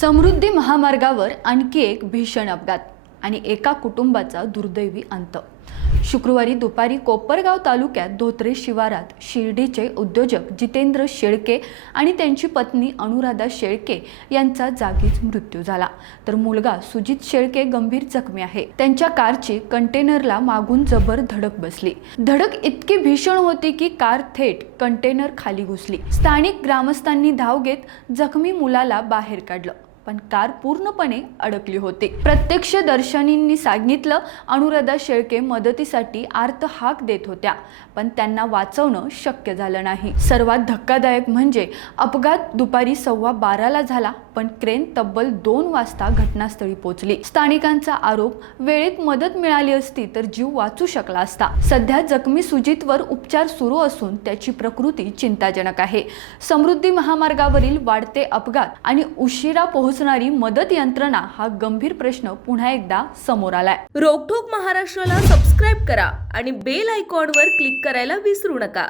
समृद्धी महामार्गावर आणखी एक भीषण अपघात आणि एका कुटुंबाचा दुर्दैवी अंत। शुक्रवारी दुपारी कोपरगाव तालुक्यात धोत्रे शिवारात शिर्डीचे उद्योजक जितेंद्र शेळके आणि त्यांची पत्नी अनुराधा शेळके यांचा जागीच मृत्यू झाला, तर मुलगा सुजित शेळके गंभीर जखमी आहे। त्यांच्या कारची कंटेनरला मागून जबर धडक बसली। धडक इतकी भीषण होती की कार थेट कंटेनर खाली घुसली। स्थानिक ग्रामस्थांनी धाव घेत जखमी मुलाला बाहेर काढलं, पण कार पूर्णपणे अडकली होती। प्रत्यक्षदर्शींनी सांगितलं, अनुराधा शेळके मदतीसाठी आर्त हाक देत होत्या, पण त्यांना वाचवणं शक्य झालं नाही। सर्वात धक्कादायक म्हणजे अपघात दुपारी 12:15ला झाला, पण क्रेन तब्बल 2 वाजता घटनास्थळी पोहोचली। स्थानिकांचा आरोप, वेळेत मदत मिळाली असती तर जीव वाचू शकला असता। सध्या जखमी सुजितवर उपचार सुरू असून त्याची प्रकृती चिंताजनक आहे। समृद्धी महामार्गावरील वाढते अपघात आणि उशिरा पोहोचणारी मदत यंत्रणा हा गंभीर प्रश्न पुन्हा एकदा समोर आलाय। रोकठोक महाराष्ट्राला सबस्क्राइब करा आणि बेल आयकॉनवर क्लिक करायला विसरू नका।